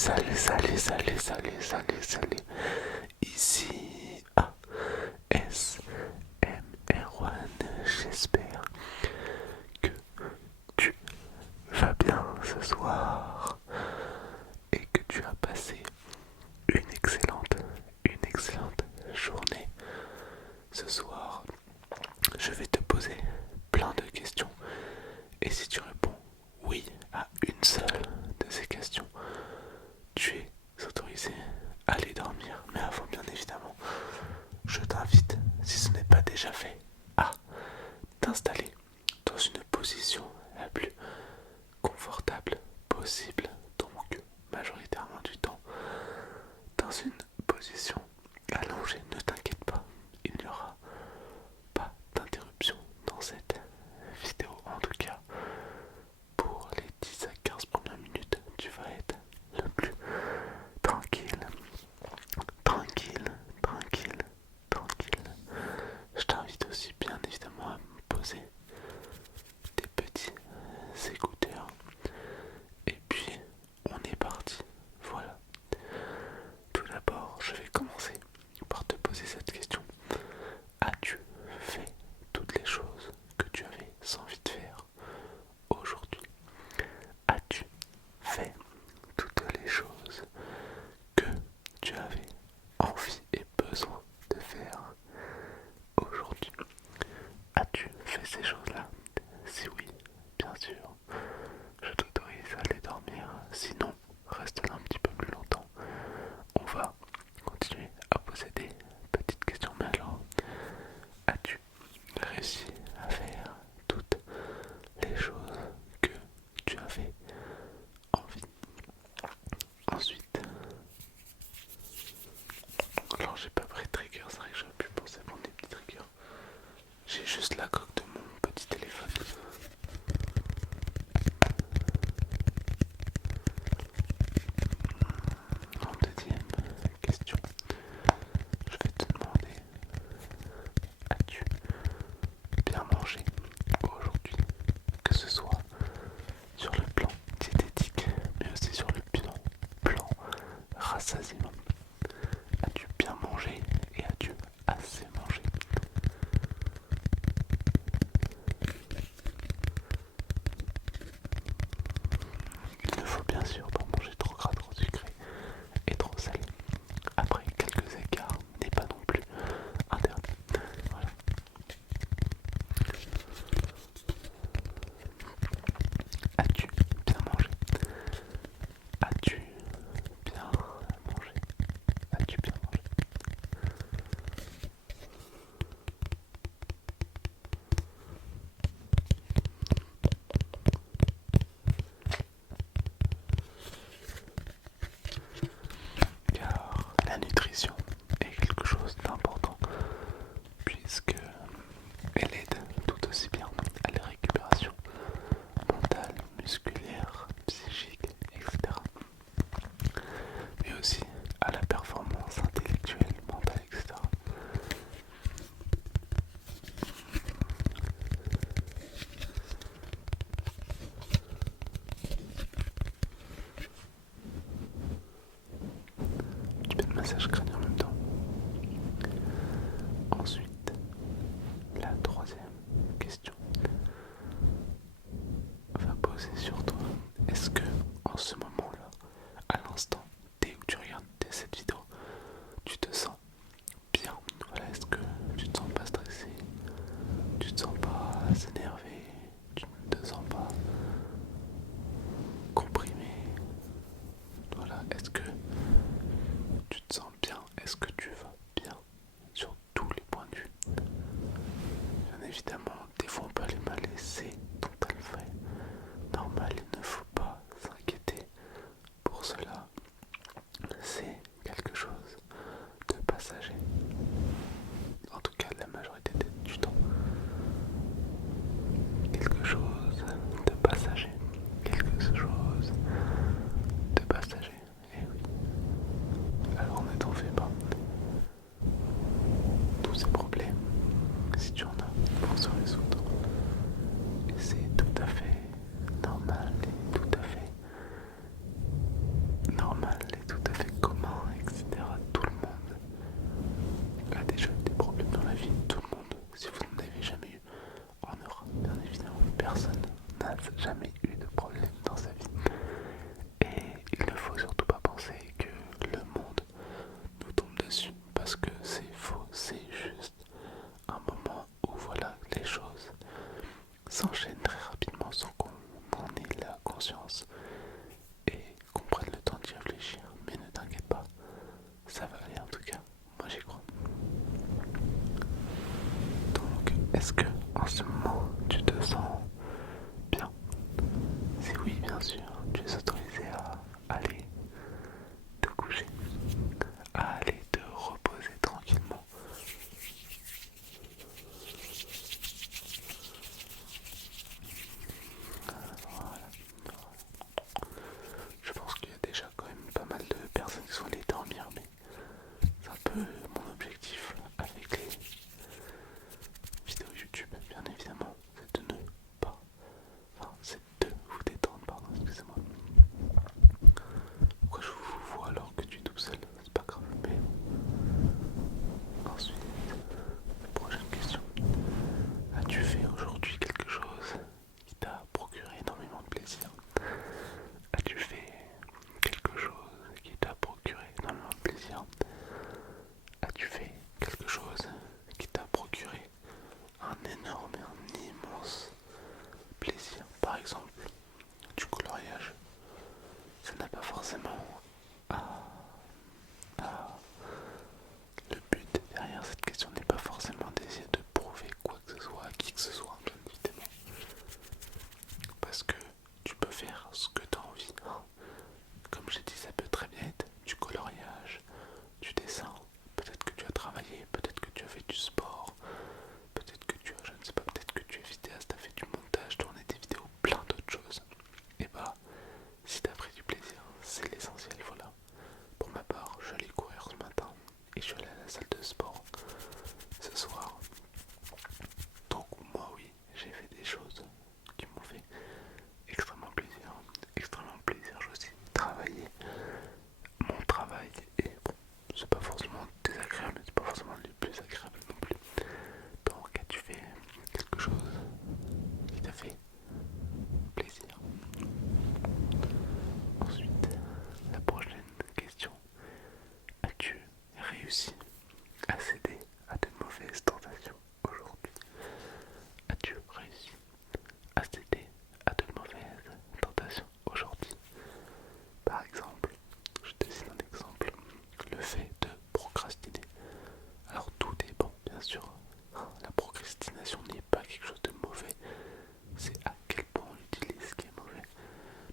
salut. Ici ASMR1. J'espère que tu vas bien ce soir et que tu as passé une excellente journée. Ce soir, je vais te poser plein de questions et si tu réponds oui à une seule de ces questions, tu es autorisé à aller dormir. Mais avant, bien évidemment, je t'invite, si ce n'est pas déjà fait, à t'installer dans une position la plus confortable possible, donc majoritairement du temps dans une position allongée. Ne t'inquiète pas, il n'y aura pas d'interruption dans cette vidéo. En tout cas, pour les 10 à 15 premières minutes, tu vas être le plus tranquille, tranquille. Je t'invite aussi bien évidemment à me poser des petits écouteurs. Et puis, on est parti. Voilà. Tout d'abord, je vais commencer par te poser cette question. As-tu fait toutes les choses que tu avais envie de faire aujourd'hui? As-tu fait toutes les choses que tu avais envie et besoin de faire aujourd'hui? As-tu fait ces choses-là? Si oui, bien sûr, je t'autorise à aller dormir. Sinon, reste là un petit peu plus longtemps. On va continuer à poser des petites questions. Mais alors, as-tu réussi à faire toutes les choses que tu avais envie? Ensuite, alors j'ai pas pris de trigger, c'est vrai que j'aurais pu penser à prendre des petits triggers. J'ai juste la coque de mon petit téléphone. En deuxième question, je vais te demander, as-tu bien mangé aujourd'hui? Que ce soit sur le plan diététique, mais aussi sur le plan rassasiement. As-tu bien mangé et as-tu assez mangé? Il ne faut bien sûr pas manger trop gras, trop sucré et trop salé. Après, quelques écarts n'est pas non plus interdit. Voilà. As-tu bien mangé? As-tu bien mangé? As-tu bien mangé? Car la nutrition est quelque chose d'important puisque elle aide tout aussi bien à la récupération mentale, musculaire, psychique, etc. Mais aussi à la performance intellectuelle, mentale, etc. Tu fais le massage crânien en même temps. Ensuite, la troisième question va poser sur toi. Est-ce que en ce moment-là, à l'instant T où tu regardes cette vidéo, tu te sens bien? Voilà, est-ce que tu te sens pas stressé? Tu te sens pas énervé? Tu ne te sens pas comprimé? Voilà, est-ce que tu te sens bien est-ce que en ce moment tu te sens bien? Si oui, bien sûr, tu es autorisé à aller te coucher, à aller te reposer tranquillement. Voilà. Je pense qu'il y a déjà quand même pas mal de personnes qui sont allées dormir, mais c'est un peu mon objectif avec les vidéos YouTube, bien évidemment, c'est de ne pas, enfin, c'est de vous détendre, pardon, excusez-moi. Pourquoi je vous vois alors que tu es tout seul? C'est pas grave, mais ensuite, prochaine question. As-tu fait aujourd'hui quelque chose qui t'a procuré énormément de plaisir? As-tu fait quelque chose qui t'a procuré énormément de plaisir? As-tu fait quelque chose qui t'a procuré un énorme et un immense plaisir? Par exemple, du coloriage. Ça n'a pas forcément le but derrière cette question n'est pas forcément d'essayer de prouver quoi que ce soit à qui que ce soit, bien évidemment. Parce que tu peux faire ce que tu as envie. Comme j'ai dit, ça peut très bien être du coloriage, du dessin. Peut-être que tu as travaillé, peut-être que tu as fait du sport, peut-être que tu as, je ne sais pas, peut-être que tu es vidéaste, tu as fait du montage, tourné des vidéos, plein d'autres choses. Et bah, si tu as pris du plaisir, c'est l'essentiel, voilà. Pour ma part, je suis allé courir ce matin et je suis allé à la salle de sport ce soir. Donc moi oui, j'ai fait des choses qui m'ont fait extrêmement plaisir. Extrêmement plaisir, j'ai aussi travaillé mon travail et bon, c'est pas forcément désagréable, mais c'est pas forcément le plus agréable non plus. Donc as-tu fait quelque chose qui t'a fait plaisir? Ensuite, la prochaine question. As-tu réussi à céder à de mauvaises tentations aujourd'hui? As-tu réussi à céder à de mauvaises tentations aujourd'hui? Par exemple, je te cite un exemple, le fait de procrastiner. Alors tout dépend, bien sûr. La procrastination n'est pas quelque chose de mauvais, c'est à quel point on utilise ce qui est mauvais.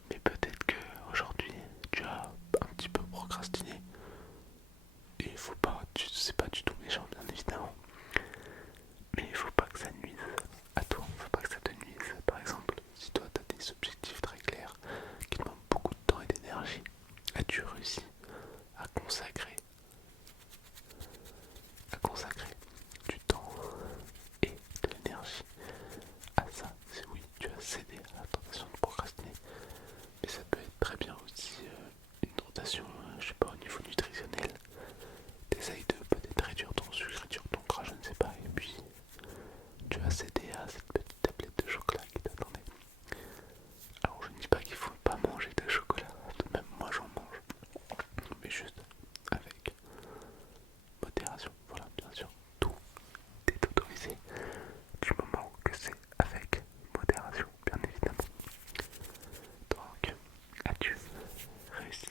Mais peut-être que aujourd'hui tu as un petit peu procrastiné. Et il faut pas, c'est pas du tout méchant bien évidemment. Mais il faut pas que ça nuise à toi, il faut pas que ça te nuise. Par exemple, si toi tu as des objectifs très clairs qui demandent beaucoup de temps et d'énergie, as-tu réussi à consacrer du temps et de l'énergie à ça? Si oui, tu as cédé à la tentation de procrastiner. Mais ça peut être très bien aussi une tentation, je sais pas, au niveau nutritionnel. T'essayes de peut-être réduire ton sucre, réduire ton gras, je ne sais pas, et puis tu as cédé à cette petite tablette de chocolat qui t'attendait. Alors je ne dis pas qu'il faut pas manger de chocolat, même moi j'en mange, mais juste avec modération. Voilà, bien sûr, tout est autorisé du moment que c'est avec modération, bien évidemment. Donc, as-tu réussi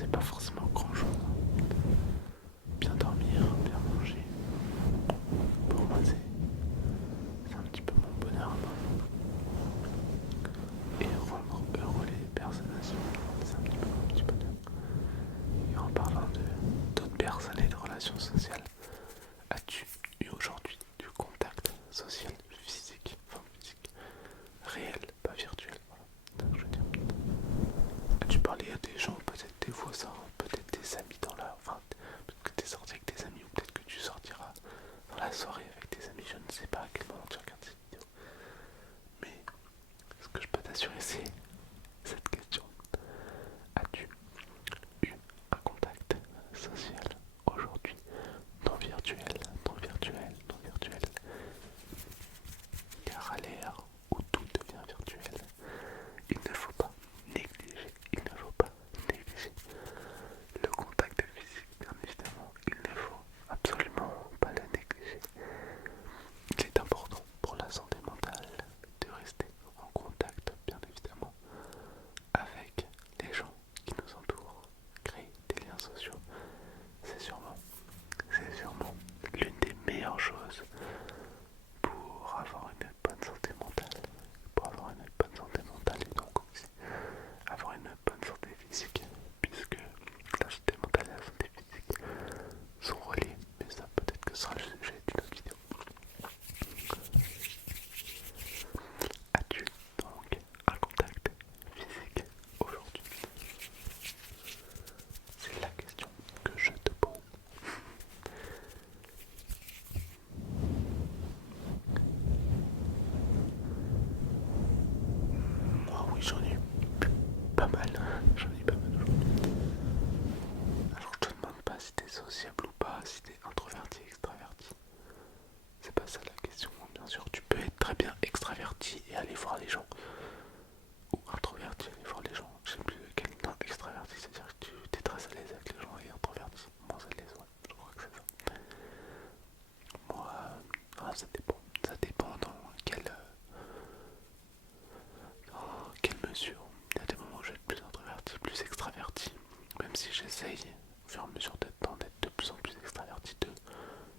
c'est pas forcément grand chose. Bien dormir, bien manger. Pour moi, c'est un petit peu mon bonheur à moi. Et rendre heureux les personnes à suivre, c'est un petit peu mon petit bonheur. Et en parlant d'autres personnes et de relations sociales, as-tu eu aujourd'hui du contact social physique, enfin physique, réel, pas virtuel, voilà, je veux dire. As-tu parlé à des gens, peut-être des voisins, peut-être des amis dans la... Enfin, peut-être que tu es sorti avec tes amis ou peut-être que tu sortiras dans la soirée avec tes amis, je ne sais pas à quel moment tu regardes cette vidéo. Mais ce que je peux t'assurer, c'est cette question. As-tu eu un contact social aujourd'hui, non virtuel, non virtuel, non virtuel, car à l'ère où tout devient virtuel, il ne faut pas négliger, il ne faut pas négliger le contact physique, bien évidemment, il ne faut absolument pas le négliger. Il est important pour la santé mentale de rester en contact, bien évidemment, avec les gens qui nous entourent, créer des liens sociaux. C'est sûrement l'une des meilleures choses pour avoir une bonne santé mentale, et donc aussi avoir une bonne santé physique, puisque la santé mentale et la santé physique sont reliées, mais ça peut-être que ce sera le sujet d'une autre vidéo. As-tu donc un contact physique aujourd'hui? C'est la question que je te pose. Moi oui, j'en ai eu pas mal, aujourd'hui. Alors je te demande pas si t'es sociable ou pas, si t'es introverti, extraverti. C'est pas ça la question, bien sûr. Tu peux être très bien extraverti et aller voir les gens, ou introverti et aller voir les gens. Je sais plus lequel. Non, extraverti, c'est-à-dire que tu es très à l'aise avec les gens, et introverti, moins à l'aise, ouais. Je crois que c'est ça. Moi, ça dépend. Ça dépend dans quelle mesure. Il y a des moments où je vais être plus introverti, plus extraverti. Même si j'essaye, au fur et à mesure d'être de plus en plus extraverti, de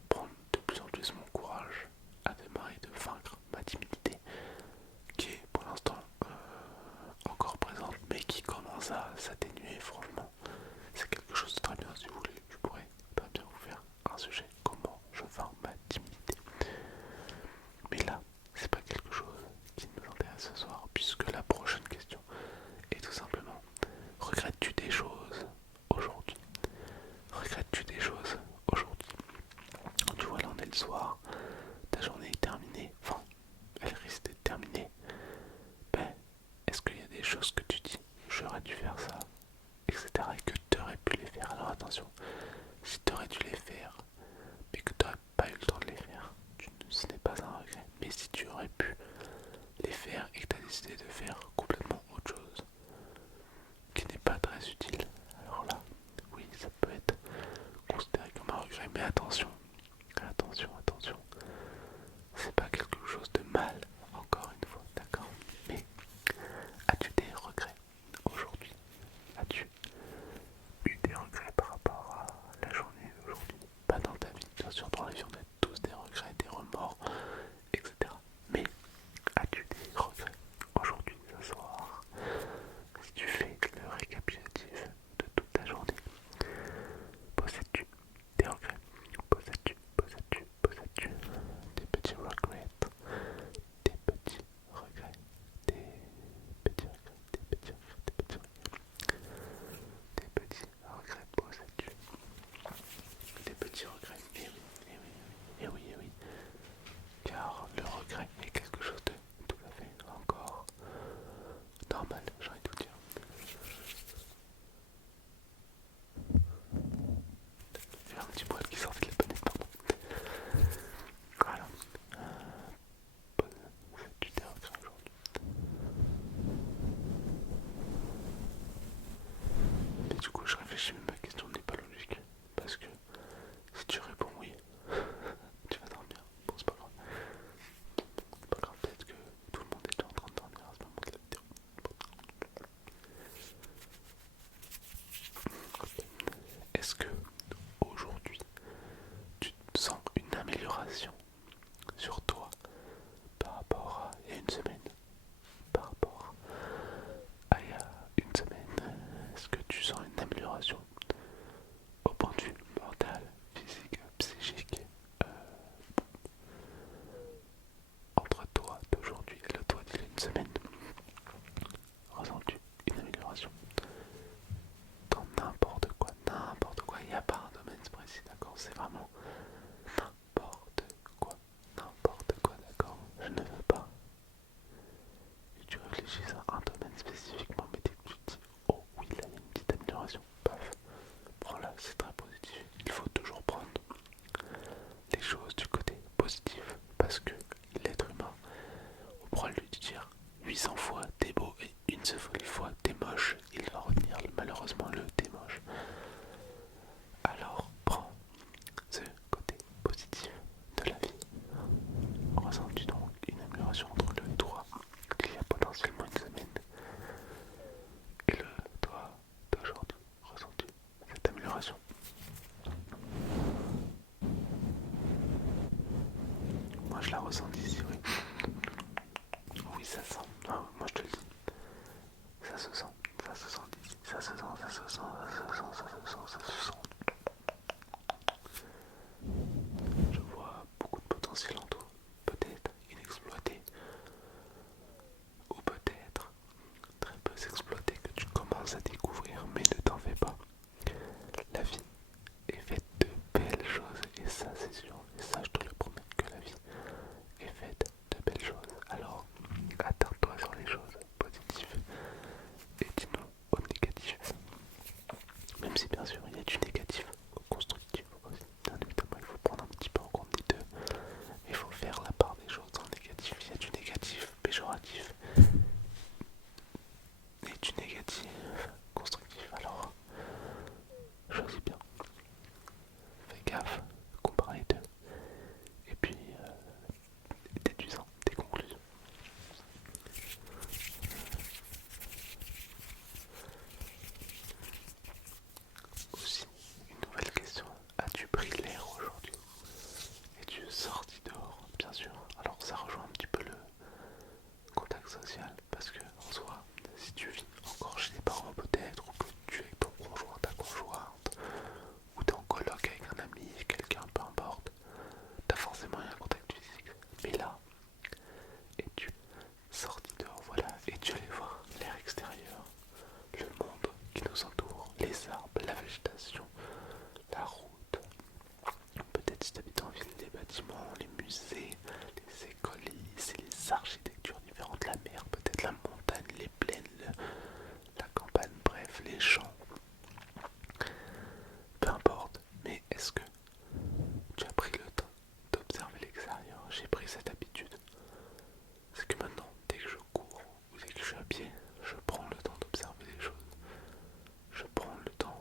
prendre de plus en plus mon courage à deux mains et de vaincre ma timidité, qui est pour l'instant encore présente, mais qui commence à s'atténuer. Franchement, c'est quelque chose de très bien. Si vous voulez, je pourrais très bien vous faire un sujet: comment je vaincre ma timidité. Mais là, c'est pas quelque chose qui nous intéresse ce soir, puisque la prochaine question est tout simplement: regrettes-tu des choses aujourd'hui? Regrettes-tu des choses aujourd'hui? Tu vois, là on est le soir, ta journée est terminée, enfin, elle risque d'être terminée. Ben, est-ce qu'il y a des choses que tu dis, j'aurais dû faire ça, etc., et que tu aurais pu les faire? Alors attention, si tu aurais dû les faire, mais que tu n'aurais pas eu le temps de les faire, ce n'est pas un regret. Mais si tu aurais pu les faire et que tu as décidé de faire complètement autre chose, qui n'est pas très utile, alors là, oui, ça peut être considéré comme un regret. Mais attention, attention, c'est pas quelque chose de mal, encore une fois, d'accord? Mais as-tu des regrets aujourd'hui? As-tu eu des regrets par rapport à la journée d'aujourd'hui? Pas dans ta vie, bien sûr, dans la vie on a tous des regrets, des remords, etc. Mais as-tu des regrets aujourd'hui, ce soir? Si tu fais le récapitulatif de toute ta journée, possèdes-tu des regrets? Possèdes-tu des petits regrets? Des petits regrets, des petits regrets, des petits regrets, des petits regrets, possèdes-tu des petits regrets? Eh oui, eh oui, eh oui, eh oui, car le regret est quelque chose de tout à fait encore normal, j'ai envie de vous dire. Il y a un petit poil qui sortait de la bonnette, pardon. Voilà. Possèdes-tu des regrets aujourd'hui? Et du coup, je réfléchis, mais ma question n'est pas logique. Parce que si tu réponds oui, tu vas dormir. Bon, c'est pas grave. C'est pas grave, peut-être que tout le monde est déjà en train de dormir à ce moment de la vidéo. que tu sens une amélioration au point de vue mental, physique, psychique, euh, entre toi d'aujourd'hui et le toi d'il y a une semaine? Ressens-tu une amélioration dans n'importe quoi, il n'y a pas un domaine précis, d'accord? C'est vraiment n'importe quoi, d'accord? Je ne veux pas que tu réfléchisses à un domaine spécifiquement, mais dès que tu te dis, oh oui, là il y a une petite amélioration, paf, prends-la, c'est très positif. Il faut toujours prendre les choses du côté positif, parce que l'être humain, on pourra lui dire 800 fois t'es beau et une seule fois t'es moche, il va retenir malheureusement le t'es moche. Alors prends ce côté positif de la vie. Ressens-tu donc une amélioration entre le toi d'il y a potentiellement une semaine et le toi d'aujourd'hui? Ressens-tu cette amélioration? Moi je la ressens d'ici, oui. Oui, ça sent. Ah, moi je te le dis. Ça se sent. Ça se sent d'ici. Ça se sent, ça se sent, ça se sent, ça se sent, ça se sent. Je vois beaucoup de potentiel en toi. Peut-être inexploité. Ou peut-être très peu exploité que tu commences à découvrir. Mais ne t'en fais pas. La vie est faite de belles choses. Et ça c'est sûr. Et ça je te le promets que la vie est faite de belles choses. Alors attarde-toi sur les choses positives et dis-non au négatif. Même si bien sûr il y a du négatif au constructif aussi. Bien évidemment il faut prendre un petit peu en compte des deux. Il faut faire la part des choses dans le négatif. Il y a du négatif péjoratif et du négatif constructif. Alors choisis bien. Fais gaffe, compare les deux. Et puis déduisant tes conclusions. Aussi, une nouvelle question. As-tu pris l'air aujourd'hui? Es-tu sorti dehors? Bien sûr. Alors ça rejoint un petit peu le contact social. Parce que en soi, si tu vis encore chez tes parents peut-être, ou que tu es avec ton conjoint, ta conjointe, ou t'es en coloc avec un ami, quelqu'un, peu importe, t'as forcément eu un contact physique. Mais là, es-tu sorti dehors, voilà, et tu allais voir l'air extérieur, le monde qui nous entoure, les arbres, la végétation, la route, peut-être si tu habites en ville, les bâtiments, les musées, les écoles, les lycées, les architectures différentes, la mer, peut-être la montagne, les plaines, la campagne, bref, les champs, peu importe. Mais est-ce que tu as pris le temps d'observer l'extérieur? J'ai pris cette habitude. C'est que maintenant, dès que je cours ou dès que je suis à pied, je prends le temps d'observer les choses. Je prends le temps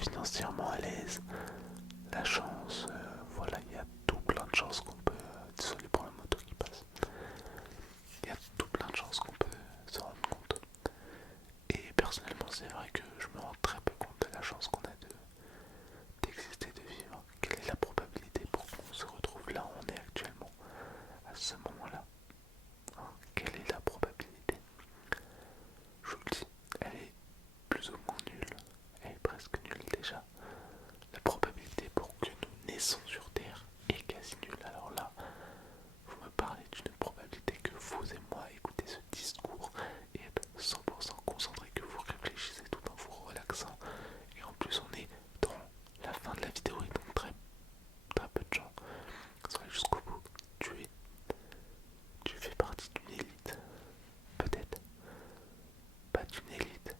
financièrement à l'aise, la chance, voilà, il y a tout plein de chances qu'on peut, désolé pour la moto qui passe, il y a tout plein de chances qu'on peut se rendre compte. Et personnellement, c'est vrai que je me rends très peu compte de la chance qu'on a d'exister, de vivre. Quelle est la probabilité pour qu'on se retrouve là où on est actuellement, à ce moment-là, hein? Quelle est la probabilité? Je vous le dis, elle est plus ou moins nulle, elle est presque nulle déjà. La probabilité pour que nous naissons sur Terre est quasi nulle. Alors là, vous me parlez d'une probabilité que vous et moi écoutez ce discours et être 100% concentré, que vous réfléchissez tout en vous relaxant. Et en plus, on est dans la fin de la vidéo et donc très peu de gens sont allés jusqu'au bout. Tu fais partie d'une élite, peut-être pas d'une élite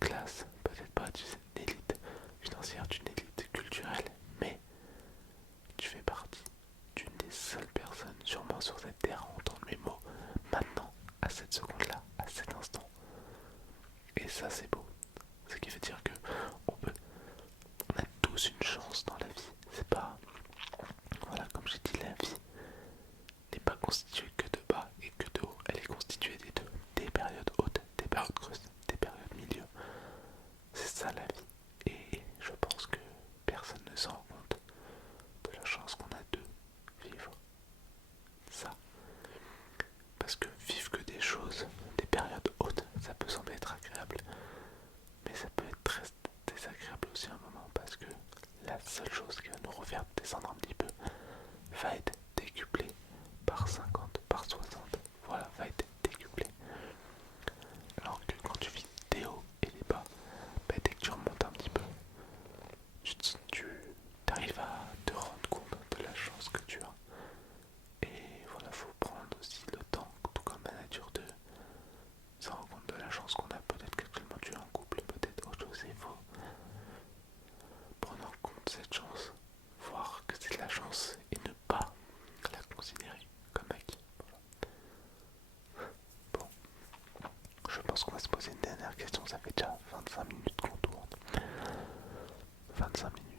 classe, peut-être pas d'une élite financière, d'une élite culturelle, mais tu fais partie d'une des seules personnes sûrement sur cette terre à entendre mes mots maintenant, à cette seconde-là, à cet instant. Et ça c'est beau. Ce qui veut dire que on a tous une chance dans la vie. C'est pas, voilà, comme j'ai dit, la vie n'est pas constituée que de bas et que de haut. Elle est constituée des deux, des périodes hautes, des périodes creuses, des périodes milieu. C'est ça la vie. Et je pense que personne ne s'en rend compte de la chance qu'on a de vivre ça. Parce que vivre que des choses, des périodes hautes, ça peut sembler être agréable, mais ça peut être très désagréable aussi à un moment, parce que la seule chose qui va nous refaire descendre un petit peu va être décuplée par 50, par 60, voilà, va être décuplée. Alors que quand tu vis des hauts et des bas, bah, dès que tu remontes un petit peu, tu arrives à te rendre compte de la chance que tu as. Et voilà, faut prendre aussi le temps, tout comme la nature, de se rendre compte de la chance qu'on a. Peut-être qu'actuellement tu es en couple, peut-être autre chose, il faut prendre en compte cette chance, voir que c'est de la chance et ne pas la considérer comme acquis. Voilà. Bon, je pense qu'on va se poser une dernière question, ça fait déjà 25 minutes qu'on tourne. 25 minutes.